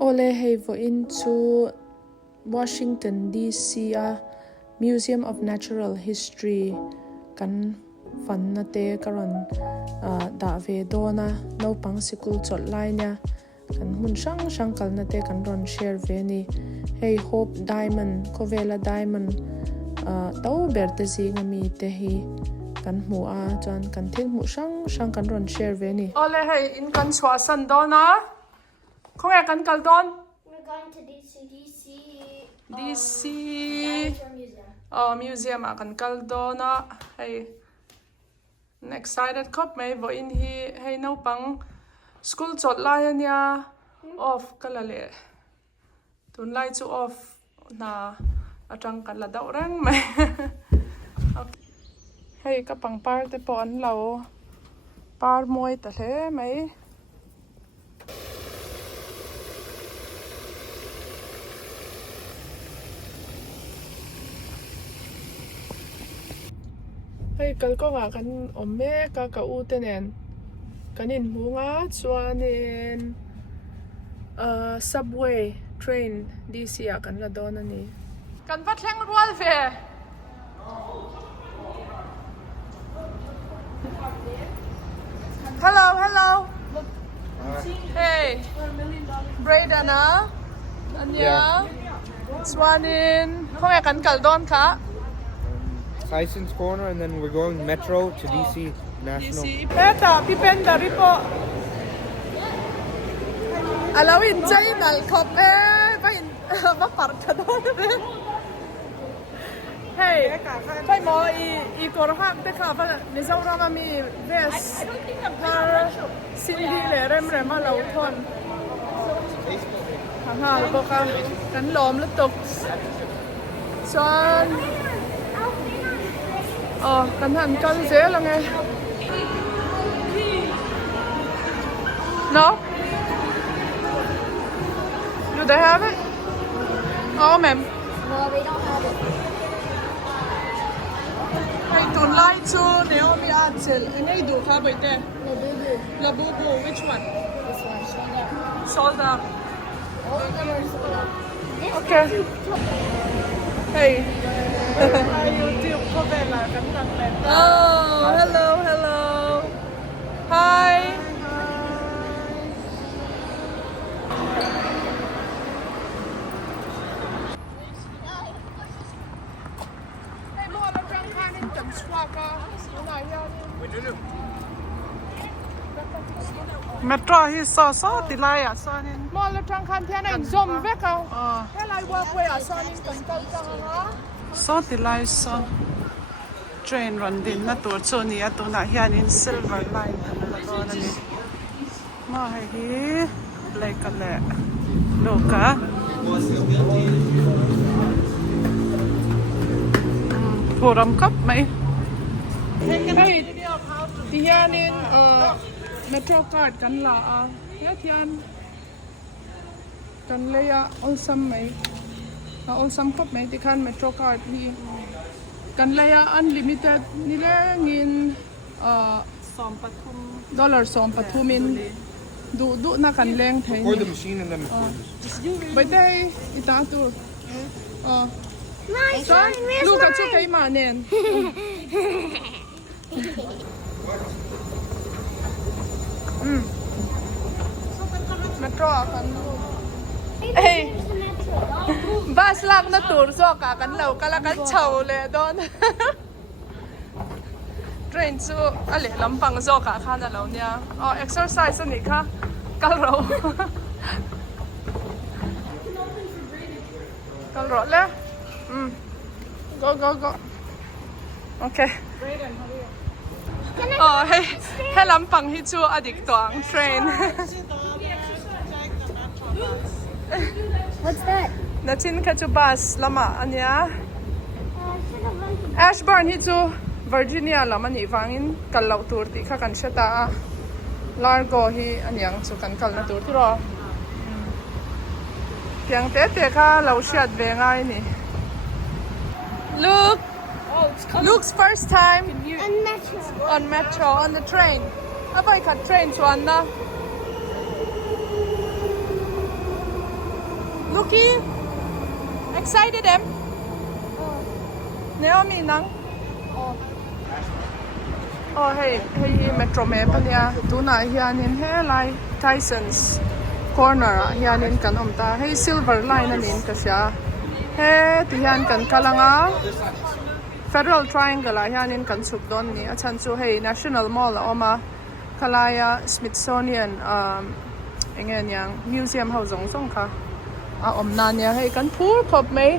Ole hei vo into Washington DC Museum of Natural History kan fan na te karon da ve dona no pang sikul chot lai nya kan mun sang kal na te kan ron share ve ni hey Hope Diamond Covela Diamond tau ber te zi ngami te hi kan mu a chuan kan thil mu sang kan ron share ve ni ole hey in kan chwa san dona khong e kan kal don We're going to DC. Museum akan kal dona hey excited kop mai vo in hi hey no pang school chot lai ania off kalale tun lai chu off na atang kan la dau rang mai okay hey ka pang par te po an lo par moi ta hle mai hey kalko nga kan omme ka utenen kanin hunga chuanin subway train DC kan la don ani kan va thleng rual ve hello hey Braden anya chuanin khong kan kal don kha Tyson's Corner, and then we're going metro to DC National. DC. Eta pipenda ripo. Alawin chay nalkop ba parka don. Hey, kay mo I korhak te ka ba Mizoram mi bes. Cindy le rem alaw thon. Ha ko ka kan lom lutok. Son kan han kal dễ là nghe no do they have it oh ma'am No, they don't have it. hey tun lai chu Naomi Atsel inay du kha bai te The boo-boo. labubu which one This one, sold sold out. out All of them are sold out. This okay hey YouTube Covela. oh hello hi metro hi so tilai sanin mall tang khan thian in zom veka helai wa kwe sanin kan kal tang ha so tilai so train run din na tur chu ni atuna hian in silver line la don ani ma hi like ale loka forum cup mai hey hian in metro card kan la ya thian kan leya olsam mai olsam kop mai ti khan metro card hi kan leya unlimited ni le ngin dollar som pathumin du na kan leng thei Or the machine and then bai dai ita tu Nice son one, Miss lu ka chu Mine. kai ma nen metro kan hey bus lak na tur zo ka kan lo kala kan chau le don train chu ale lampang zo ka kha na lo nia exercise ni kha kal ro kal ro le go okay hey lampang hi chu adik tawng train What's that? Nachin ka chu bus lama ania Ashburn hi chu Virginia lama ni wangin kallau tur ti kha kan shata Largo hi anyang chu kan kal na tur ti ro piang te kha lo shat ve ngai ni look Luke's first time And metro. on metro on the train abai ka train chuan na Ki excited em Naomi nang oh hey metro map ania tuna hianin he lai Tyson's corner hianin kan omta hey silver line anin ka sia he ti hian kan kalanga Federal Triangle hianin kan sukdon ni achan chu hey National Mall oma kalaya Smithsonian engen yang museum ho zong zong kha omna nia hey kan phur khop mai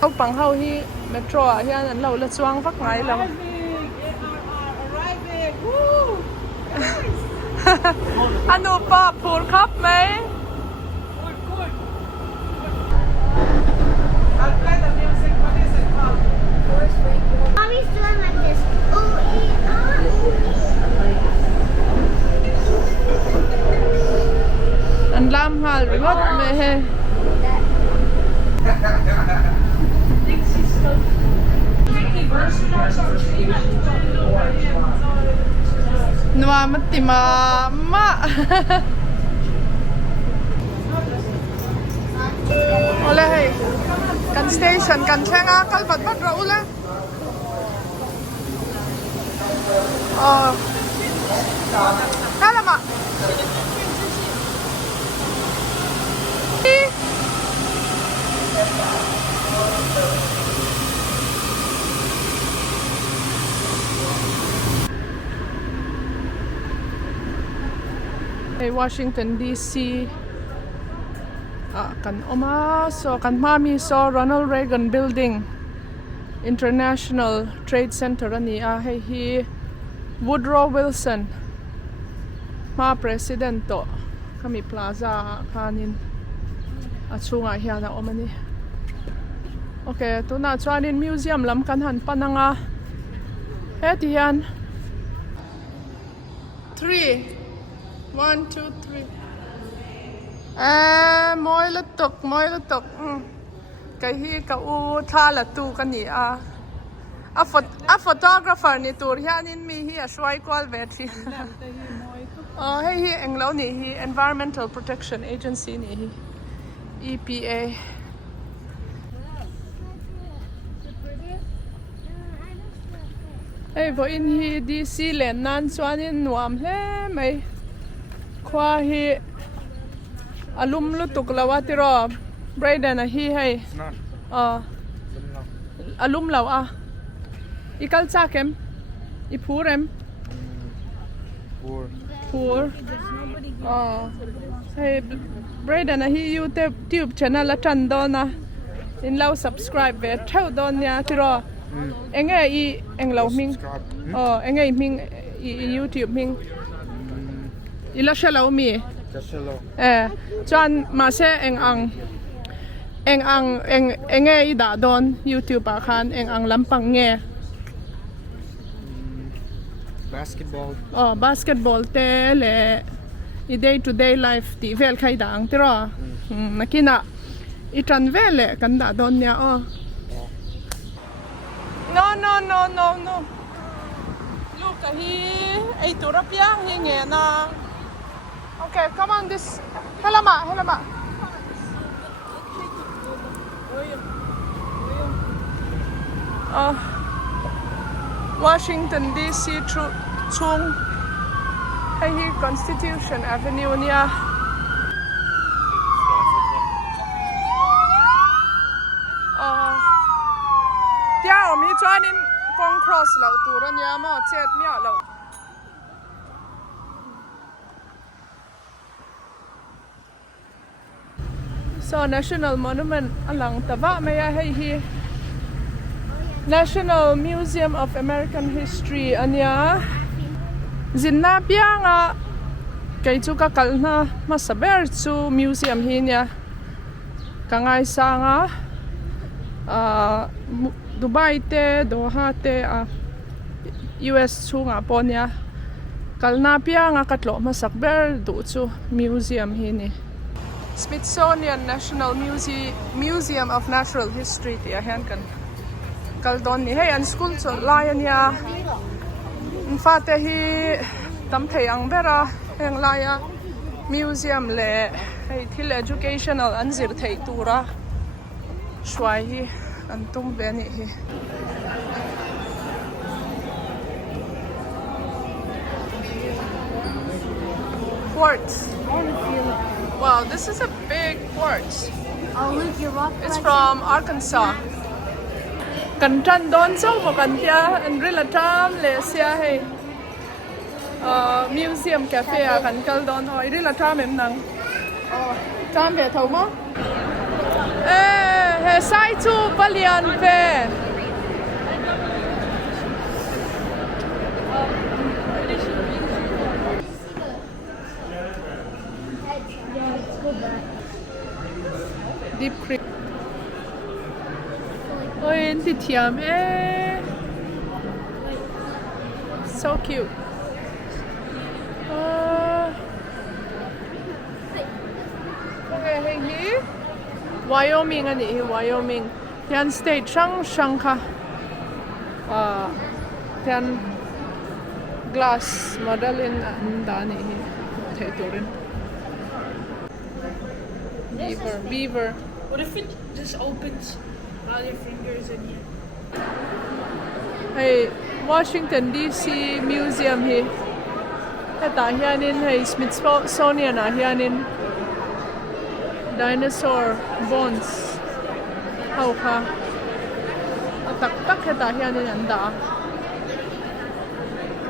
ho pang ho hi metro hian an lo la chuang vak ngai lam anu pa phur khop mai Mommy's doing like this. Ooh, ee, ah, ooh, an lam hal riwat me he nuwa matima ma ole hey kan station kan thenga kalpat bat ra ula kalama hey Washington DC kan oma so kan mami so Ronald Reagan Building International Trade Center ani hey hi Woodrow Wilson ma president to kami plaza kanin achunga hiana omani okay tuna chuanin museum lam kan han pananga hetian 3 1 2 3 moi la tok kai hi ka u tha la tu kan ni a photographer ni tur hianin mi hi a swai kwal ve thi hey hi englo ni hi Environmental Protection Agency ni hi EPA hey vo in hi DC len nan chuanin nuam hle mai khwa hi alum lu tuk lawati ro Braden hi hey alum law ikal chakem ipurem pur hey Braden hi YouTube channel a tan dona in law subscribe ve thau don ya tiro enge I englo ming enge ming YouTube ming ila shalo mi chuan ma se enge I da don YouTube a khan ang lampang nge basketball te le I day to day life ti vel khai dang tiro nakina I tran vele kan da don nya no look hi ei tura piang hi nge na okay come on this helama Washington DC chung hey hi Constitution Avenue nia tia mi chuanin kong cross lo tur ania ma chet mia lo so National Monument alang tawa maya hey hi National Museum of American History ania zinna pianga kai chu ka kalna masaber chu museum hi nia kangai sanga Dubai te Doha te US chunga ponia kalna pianga katlo masakber du chu museum hi ni Smithsonian National Museum of Natural History ti hian kan kaldon ni hey an school chu laiania infate hi tam thei ang bera heng laia museum le Hey, thil educational an zir thei tura. Shwai hi an tum ve ni hi. Quartz. Wow, this is a big quartz. Oh, look, your rock It's from Arkansas. Kan tran don so mo kan tia an rila tam le sia hey. Museum cafe a kan kal don hoi rila tam em nang. Tam ve thau mo. He sai chu palian pe. Deep creek. Oh, and the thiam, so cute. Okay, hey, Wyoming, Wyoming. Yan state shang ka. Yan glass model in dani hi. Beaver. What if it just opens all your fingers in here? Hey, Washington DC Museum hi. Heta hianin hey Smithsonian a hianin dinosaur bones. How ka? Tak heta hianin anda.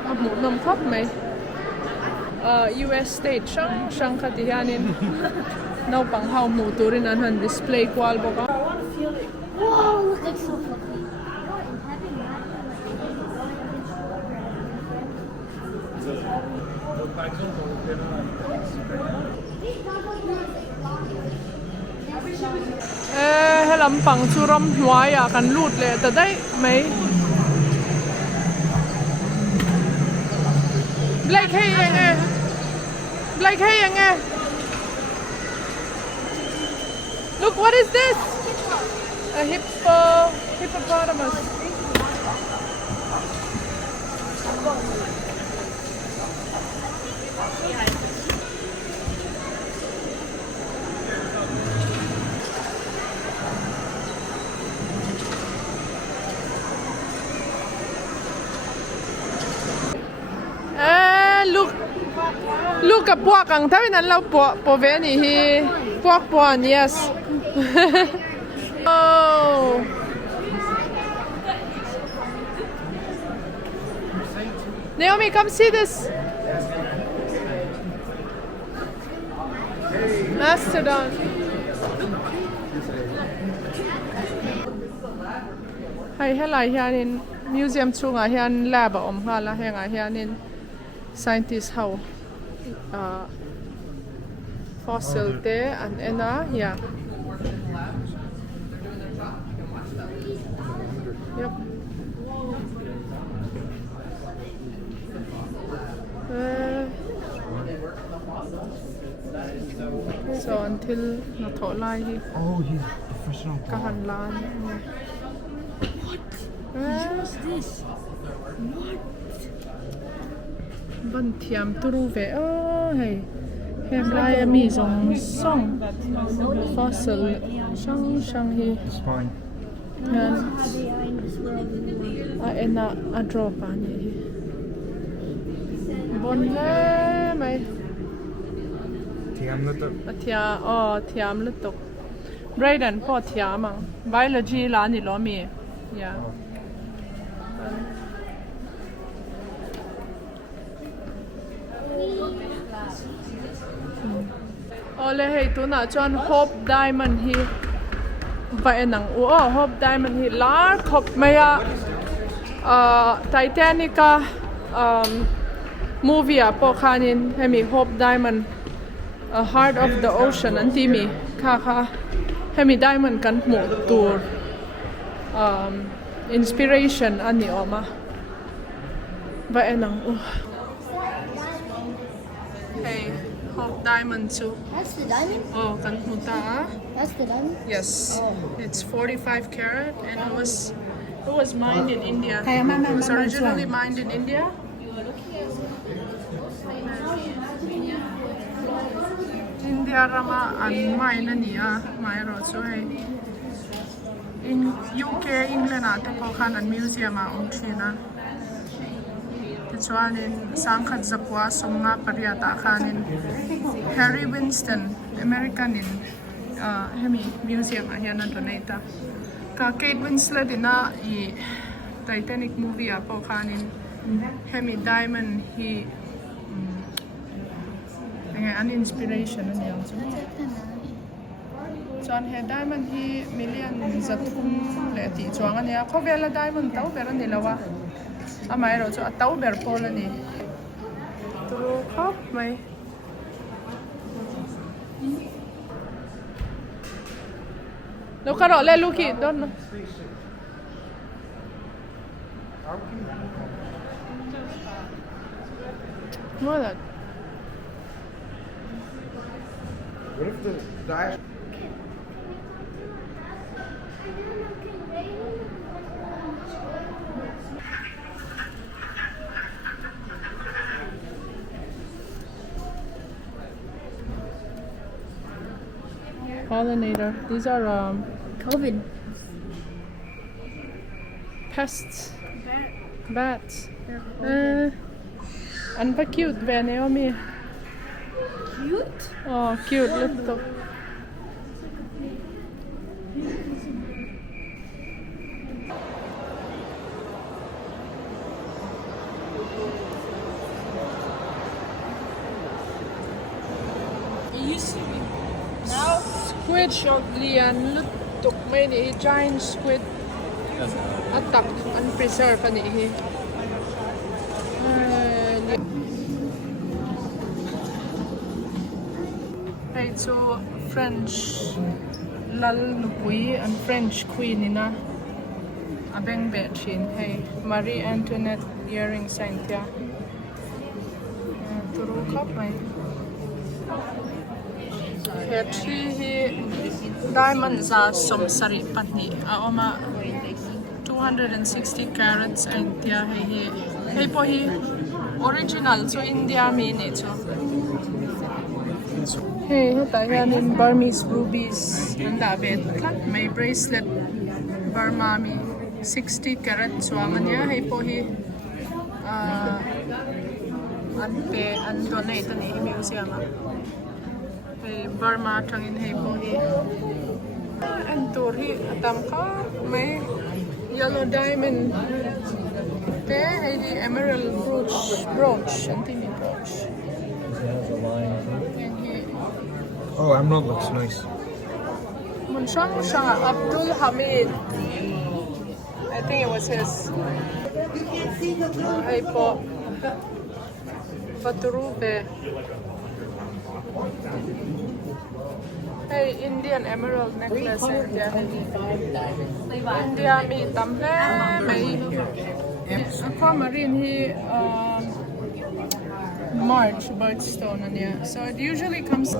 Amu nam khop mai. US state shang ka ti hianin. No pang how mu turin an han display kwal boka. I want to feel it. Whoa, look, it's so fluffy. Helam pang churam hnuaia kan lut le ta dai mai. Blake hey yang Look, what is this? A hippopotamus. Look at puak ang tawi nan lau po ve ni hi puak puan, yes. Oh. Naomi, come see this. Mastodon. Hay helai hianin museum chunga hian lab om hala henga hianin scientists how fossil te an ena yeah. Yep. So until na tholai hi. Oh, he's professional. Kahan lan. What's this? Ban thiam turu ve hey. Hem lai a Mizoram song fossil shang hi. Spine. Yan. A ena a drop ani. Bon le mai. Thiam lutuk. A thiam lutuk. Brayden po thiamang. Biology la ni lo mi. Yeah. Ole hey tu na chuan Hope Diamond hi vai nang Hope Diamond hi lar khop maya Titanica movie a po khanin hemi Hope Diamond Heart of the Ocean an ti mi kha hemi diamond kan hmu tur inspiration ani oma vai nang hey Hope Diamond too. That's the diamond? Oh, kan huta. That's the diamond? Yes. It's 45 carat and it was mined in India. It was originally mined in India. In India rama an mai na ni a mai ro chu hei in UK England a te pawh khan an museum a thina tichuanin sangkhat zakwa somnga pariata khanin Harry Winston American in hemi museum a hian an donata ka Kate Winslet ina I Titanic movie a pawh khanin hemi diamond hi an inspiration an yang chu chuan he diamond hi million zathum le ti chuang ania khowela diamond tau ber ani lawa amai ro chu a tau ber pol ani tru khop mai lo karo le luki don what What if the ash? pollinator. These are COVID. pests. Bats. And but cute, Naomi. Cute? Oh, cute. Little. It used to be. Now, Squid lian lutuk may ni giant squid attack unpreserved ani hi. Right, so French lal Puii and French queen ina abeng betchin hey Marie Antoinette earring Saintia turu kap mai Petri hi diamond za som sari patni a oma 260 carats Saintia hey po hi original so India mi ni cho hey heta hian in Burmese rubies an da vet tlat mai bracelet Burma mi 60 carat chuang ania hey po hi an pe an donate ani museum a hey Burma tangin hey po hi an tur hi atam kha mai yellow diamond te hey di emerald brooch antini brooch. Oh, emerald looks nice. Munshang Abdul Hamid. I think it was his. Hey po. Faturube. Hey, Indian emerald necklace. India mi tamle mai. Aquamarine he March birthstone ania. So it usually comes.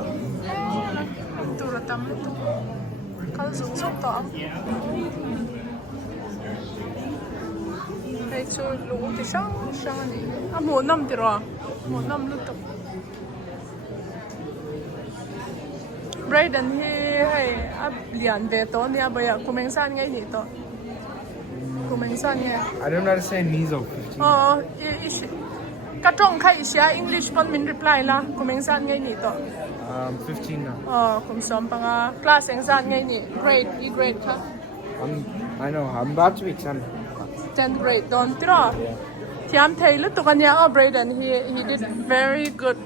Turatam kalzum to hey so lu ti sang ni amo nam tiro mo nam lu to Brayden hi hey ab lian ve to nia baya kumengsan ngai ni to kumengsan ngai I don't know how to say mizo. 哦ka tong khai sia English pon min reply la kumengsan ngai ni to 15 now. kum som panga class exam ngai ni grade grade ka I know. I'm about to be 10. 10th grade don tro thiam thei lu tukanya Braden he did very good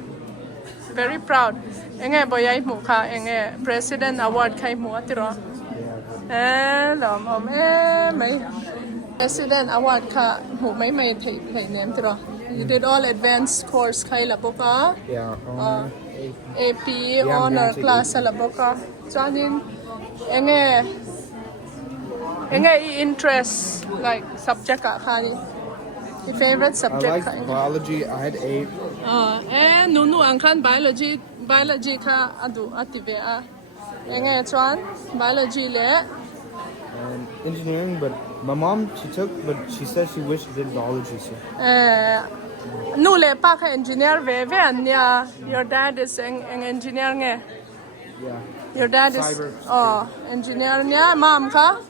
very proud enge boyai mu kha enge president award khai mu atiro lom mai president award kha mu mai thei nem tiro you did all advanced course khai la boka Yeah. AP honor class la boka chanin enge interest like subject ka khani your favorite I subject liked biology. I had 8. nunu angkhan biology kha adu ative a enge chuan biology le And engineering, but my mom, she took, but she said she wished she did biology. So. nu le pa kha engineer ve ania your dad is an engineer nge Yeah. Your dad is Cyber. engineer niya, mom ka?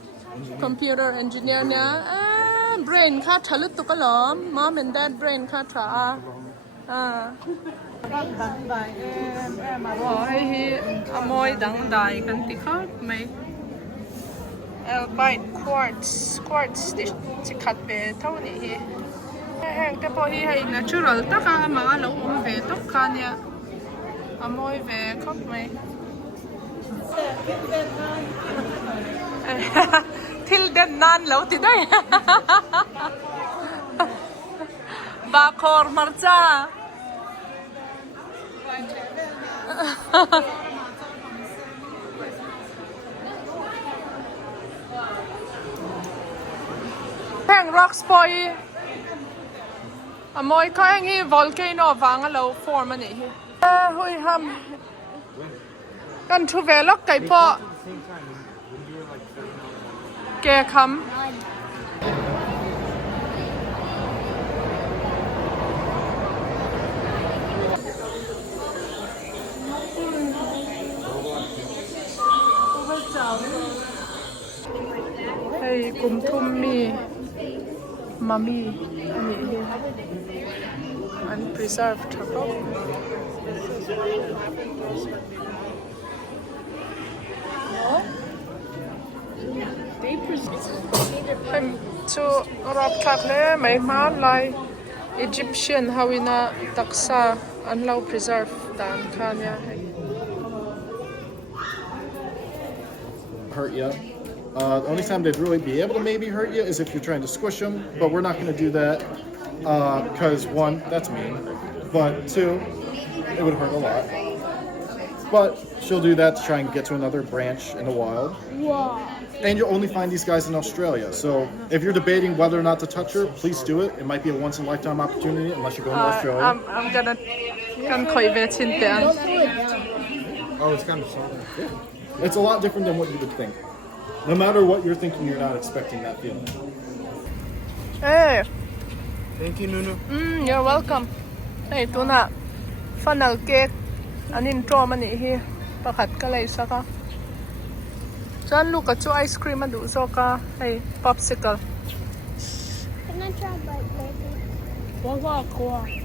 Computer engineer niya. Brain ka thalut to kalom. Mom and dad brain ka tra. Bye. Hi, amoy dang dai kan tikhat may. Albite quartz di khat be thau ni hi. Heng te po hi hai natural ta ka ma lo ve tok kha nia. Amoy ve khop mai. Till den nan lo ti dai. Ba khor marcha. Hang rocks Puii. Amoy ka hang hi volcano vanga lo form ani hi. Hui ham. Kan thu ve lok kai po. At the same time, when you were like 7 Ke kham. Hey, kum thum mi mami ani hi unpreserved thako. I'm to rap thakle mai ma lai Egyptian hawina taksa anlau preserve dan khanya. Hurt you. The only time they'd really be able to maybe hurt you is if you're trying to squish them, but we're not going to do that because one, that's mean, but two, it would hurt a lot. But she'll do that to try and get to another branch in the wild. Wow. And you'll only find these guys in Australia. So if you're debating whether or not to touch her, please do it. It might be a once-in-a-lifetime opportunity unless you're going to Australia. I'm gonna kan khoi ve chin te an. Oh, it's kind of salty. Yeah. It's a lot different than what you would think. No matter what you're thinking, you're not expecting that feeling. Hey. Thank you, Nunu. You're welcome. Hey, tuna funnel cake anin tro mani hi pakhat ka lai saka. Chan lu ka chu ice cream adu zo ka. Hey, popsicle. Can I try bite later? Wa. Okay.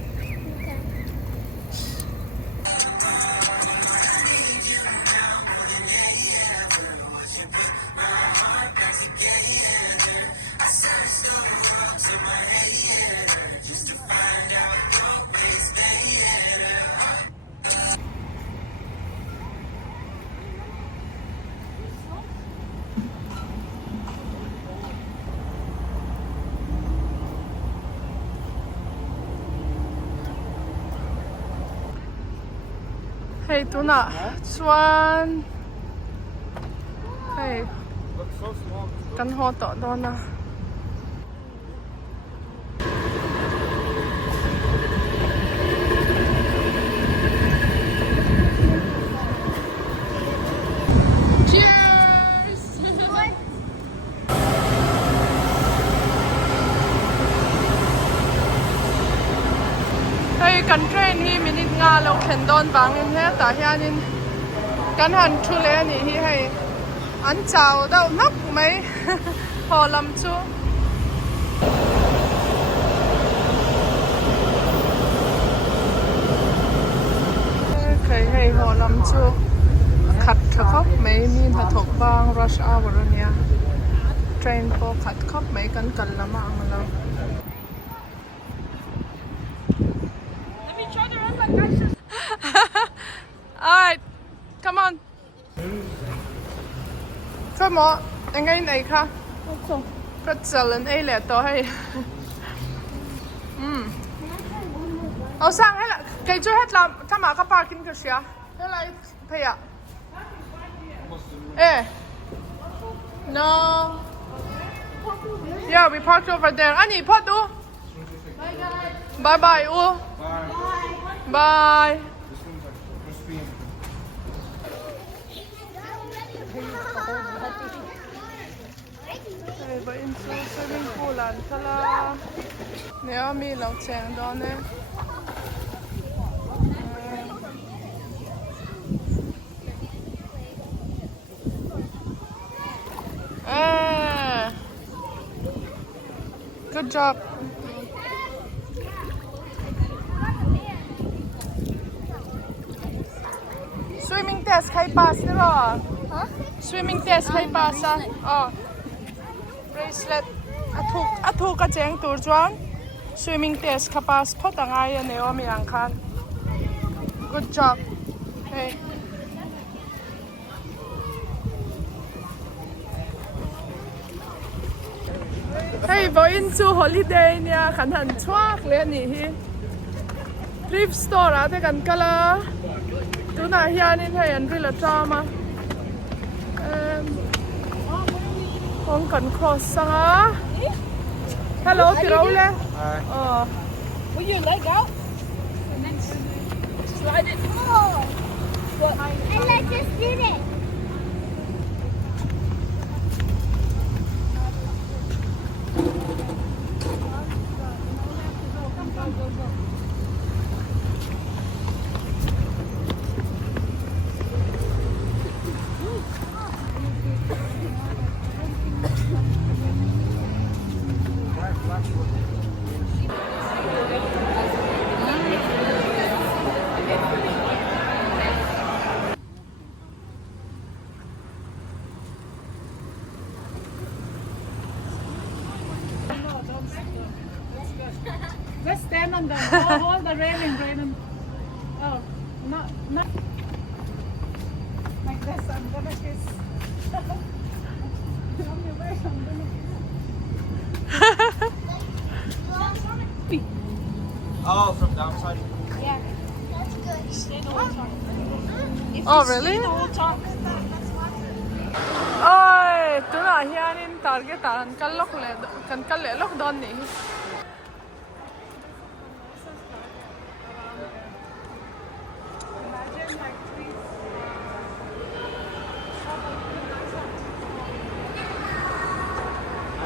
Hey, tuna. Swan. Hey, Looks so small. kan ho to do na. Cheers! Hey, kan train hi minute nga lo khen don wangin he ta hianin kan han thu le ni hi hei an chao dau nak mai ho lam chu kai hei ho lam chu khat khop mai ni tha thok bang rush hour ania train po khat khop mai kan lama ang lo. Alright, come on. Come on, anh ấy này kha. Rất giờ lên ấy lẹ to hay. Sang hay là cái chỗ hết là tham mà các parking cái gì à? Hay là thấy à? No. Yeah, we parked over there. Ani, pot u. Bye bye u. Bye. Ba in su swimming pool an thala ne mi lo cheng do ne Good job. Swimming test khai pass na ro. Huh? Swimming test khai pass ah. Oh. Bracelet. Athuk ka cheng tur chuan. Swimming test kha pass phot angai ane o mi ang khan. Good job. Hey. Hey, boy into holiday niya kan chuak le ni hi. Thrift store ate kan kala. Tuna hianin hey an rila drama. Hong kan cross sanga. Hello, Kiraule. Hi. Oh. Will you let go? Slide it. Oh. And I just did it. Let's stand on the hold the railing, Brayden. Oh, not like this. I'm gonna kiss. Oh, from downside. Yeah. That's good. Stay the whole time. If Oh, you stay really? the whole time. Oi, tuna hianin target kan kal le lok don ni.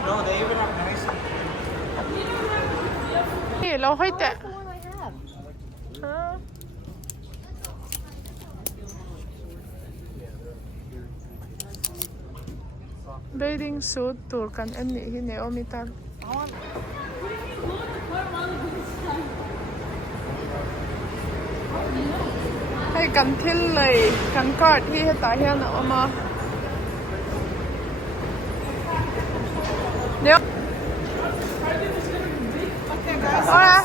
No, they even have nice. Hey, lo hoi te. That's the one I have. Huh? Bathing suit tur kan en ni hi ne omitar. Hey, kan thil lei kan card hi heta hian a oma. Neo. Ora.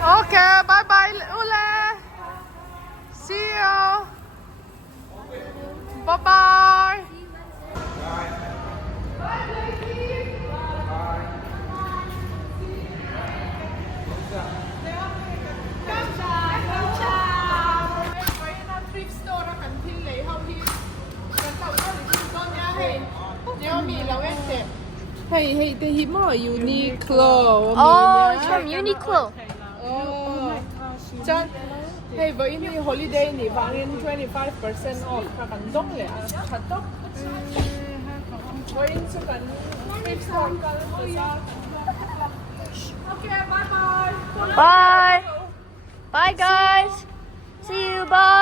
Okay, bye bye, Ule. See you. Bye bye. Hey, the himo Uniqlo. Oh, it's from Uniqlo. Oh, Chan. Hey, but in the holiday, ni bangin 25% off. Kakan dong le, katok. Going to kan thrift store Okay, bye bye. Bye. Bye, guys. See you. Bye.